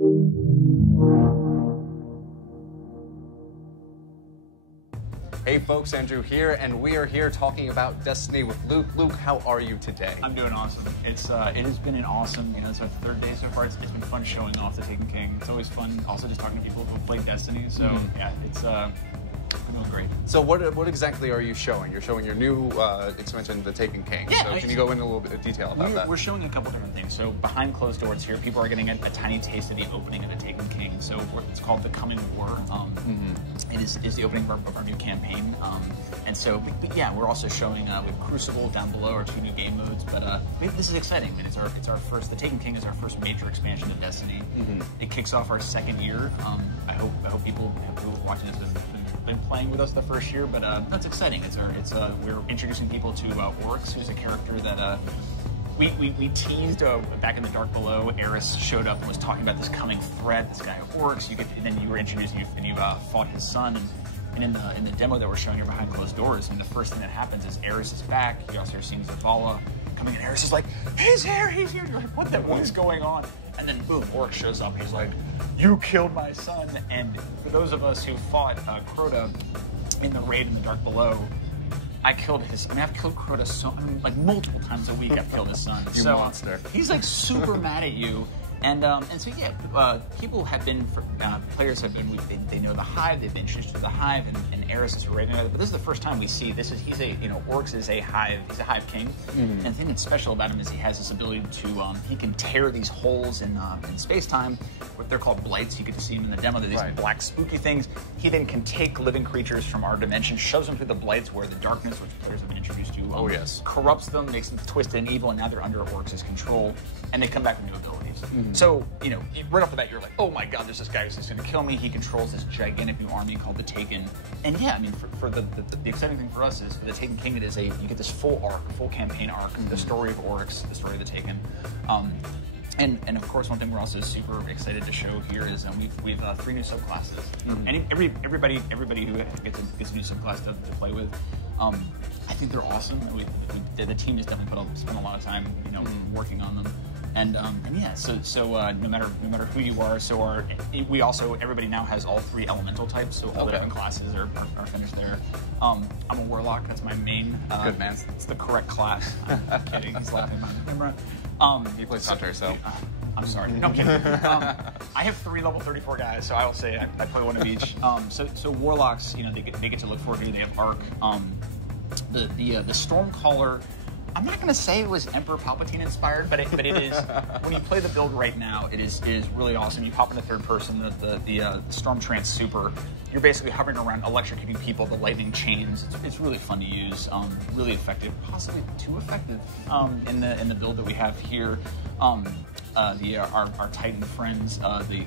Hey folks, Andrew here, and we are here talking about Destiny with Luke. Luke, how are you today? I'm doing awesome. It has been an awesome, it's our third day so far. It's been fun showing off the Taken King. It's always fun also just talking to people who play Destiny. So yeah, it's been doing great. So what exactly are you showing? You're showing your new expansion, the Taken King. Yeah, so can you go into a little bit of detail about that? We're showing a couple different things. So behind closed doors here, people are getting a tiny taste of the opening of the Taken King. So it's called The Coming War. It is the opening of our new campaign. And so, but yeah, we're also showing with Crucible down below, our 2 new game modes. But this is exciting. I mean, it's our first. The Taken King is our first major expansion of Destiny. It kicks off our 2nd year. I hope people who are watching this have been playing with us the first year. But that's exciting. We're introducing people to Oryx, who's a character that. We teased back in the Dark Below. Eris showed up and was talking about this coming threat. This guy Oryx. And then you were introduced and you fought his son. And in the demo that we're showing here behind closed doors, the first thing that happens is Eris is back. You also are seeing Zavala coming in. Eris is like, he's here. You're like, what is going on? And then boom, Oryx shows up. He's like, you killed my son. And for those of us who fought Crota in the raid in the Dark Below, I've killed Crota like multiple times a week. I've killed his son. You monster. He's like super mad at you. And so yeah, people have been, players have been, they know the Hive, they've been introduced to the Hive, and Eris is raiding it. But this is the first time we see this. Oryx is a Hive, he's a Hive king. And the thing that's special about him is he has this ability to, he can tear these holes in space-time, what they're called blights. You get to see him in the demo. They're these black spooky things. He then can take living creatures from our dimension, shoves them through the blights where the darkness, which players have been introduced to, corrupts them, makes them twisted and evil, and now they're under Oryx's control, and they come back with new abilities. So, right off the bat, you're like, oh my god, there's this guy who's just going to kill me. He controls this gigantic new army called the Taken. And yeah, I mean, for the exciting thing for us is for the Taken King, you get this full arc, full campaign arc, the story of Oryx, the story of the Taken. And of course, one thing we're also super excited to show here is we've 3 new subclasses. And everybody who gets a new subclass to play with, I think they're awesome. The team has definitely spent a lot of time, working on them. And yeah, so no matter who you are, everybody now has all 3 elemental types, so all the different classes are finished there. I'm a warlock. That's my main. Good man. It's the correct class. I'm kidding. He's laughing behind the camera. He plays Hunter, so. I'm sorry. No, I'm kidding. I have 3 level 34 guys, so I will say I play one of each. So warlocks, they get to look forward to. They have arc. The Stormcaller. I'm not going to say it was Emperor Palpatine inspired, but it is. When you play the build right now, it is really awesome. You pop into third person, the Storm Trance Super. You're basically hovering around, electrocuting people. The lightning chains. It's really fun to use. Really effective, possibly too effective in the build that we have here. Our Titan friends, they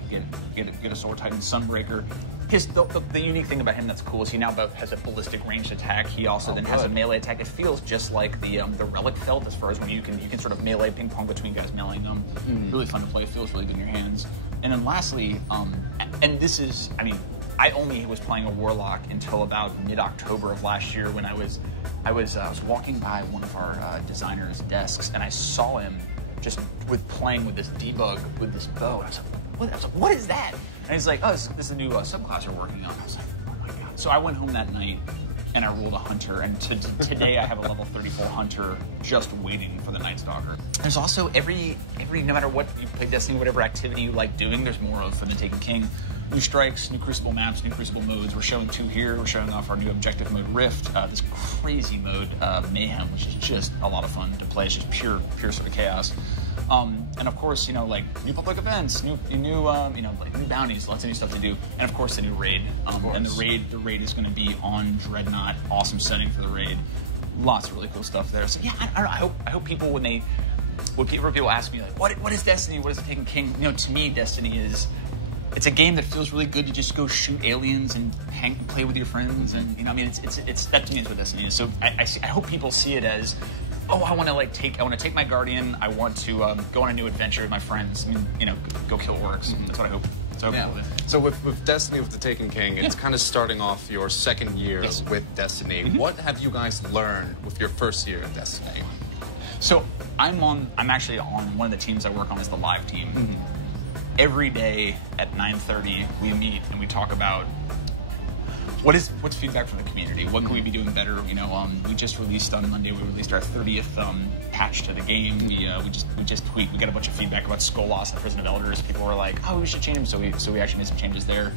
get a Sword Titan Sunbreaker. The unique thing about him that's cool is he now both has a ballistic ranged attack. He also then has a melee attack. It feels just like the Relic Felt as far as when you can sort of melee ping pong between guys meleeing them. Really fun to play. Feels really good in your hands. And then lastly, and this is, I only was playing a Warlock until about mid-October of last year when I was walking by one of our designers' desks and I saw him just playing with this debug with this bow. I was like, what is that? And he's like, oh, this is a new subclass we're working on. I was like, oh my god. So I went home that night and I rolled a Hunter, and today I have a level 34 Hunter just waiting for the Night Stalker. There's also every no matter what you play Destiny, whatever activity you like doing, there's more of for the Taken King. New strikes, new Crucible maps, new Crucible modes. We're showing 2 here. We're showing off our new objective mode Rift, this crazy mode Mayhem, which is just a lot of fun to play. It's just pure sort of chaos. And of course, like new public events, new bounties, lots of new stuff to do, and of course the new raid. And the raid is going to be on Dreadnought. Awesome setting for the raid. Lots of really cool stuff there. So yeah, I don't know. I hope people when people ask me like, what is Destiny? What is the Taken King? To me, Destiny is. It's a game that feels really good to just go shoot aliens and hang and play with your friends, and it's that to me is what Destiny is. So I hope people see it as, I want to take my Guardian. I want to go on a new adventure with my friends. Go kill orcs. That's what I hope. So with Destiny, with the Taken King, it's kind of starting off your 2nd year with Destiny. What have you guys learned with your 1st year in Destiny? So I'm actually on one of the teams I work on is the live team. every day at 9:30 we meet and we talk about what's feedback from the community. What can we be doing better? You know, we just released on Monday. We released our 30th patch to the game. We just tweaked. We got a bunch of feedback about Skolas and Prison of Elders. People were like, "Oh, we should change them." So we actually made some changes there.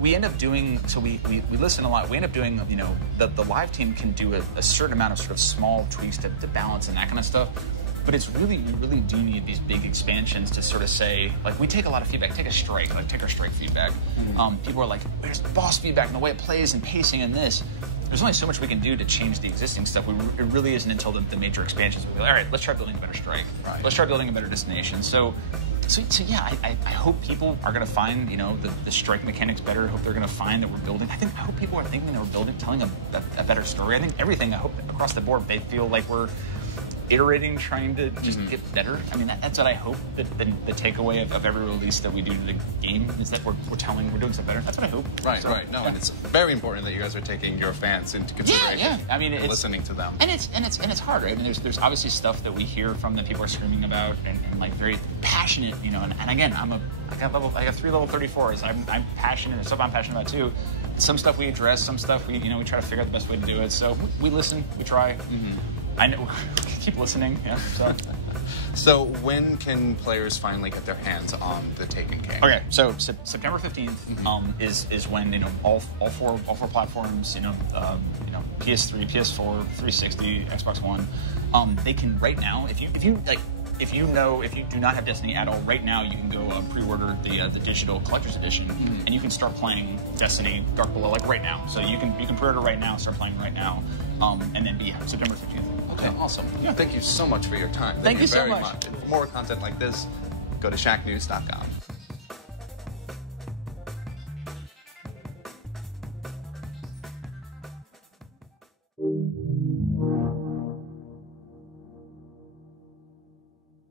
We end up doing, so we listen a lot. We end up doing, you know, the live team can do a certain amount of sort of small tweaks to balance and that kind of stuff. But it's really, you really do need these big expansions to sort of say, like, we take a lot of feedback. Take a strike, like take our strike feedback. People are like, there's boss feedback and the way it plays and pacing and this. There's only so much we can do to change the existing stuff. It really isn't until the major expansions we go, all right, let's try building a better strike. Right. Let's try building a better destination. So yeah, I hope people are going to find, you know, the strike mechanics better. I hope they're going to find that we're building. I hope people are thinking that we're telling a better story. I think everything, I hope across the board, they feel like we're iterating, trying to just get better. I mean, that's what I hope that the takeaway of every release that we do to the game is that we're doing something better. That's what I hope. Right, right. No, and it's very important that you guys are taking your fans into consideration. Yeah. I mean, and listening to them. And it's hard, right? I mean, there's obviously stuff that we hear from that people are screaming about and like very passionate, you know. And again, I got 3 level 34s. I'm passionate. There's stuff I'm passionate about too. Some stuff we address, some stuff we try to figure out the best way to do it. So we listen, we try. I know. Keep listening. Yeah. So when can players finally get their hands on the Taken King? Okay. So September 15th is when, you know, all four platforms, you know, PS3, PS4, 360, Xbox One, they can right now. If you do not have Destiny at all, right now you can go pre-order the digital collector's edition, and you can start playing Destiny Dark Below like right now. So you can pre-order right now, start playing right now, and then be September 15th. Okay, awesome. Yeah. Thank you so much for your time. Thank you so very much. For more content like this, go to shacknews.com.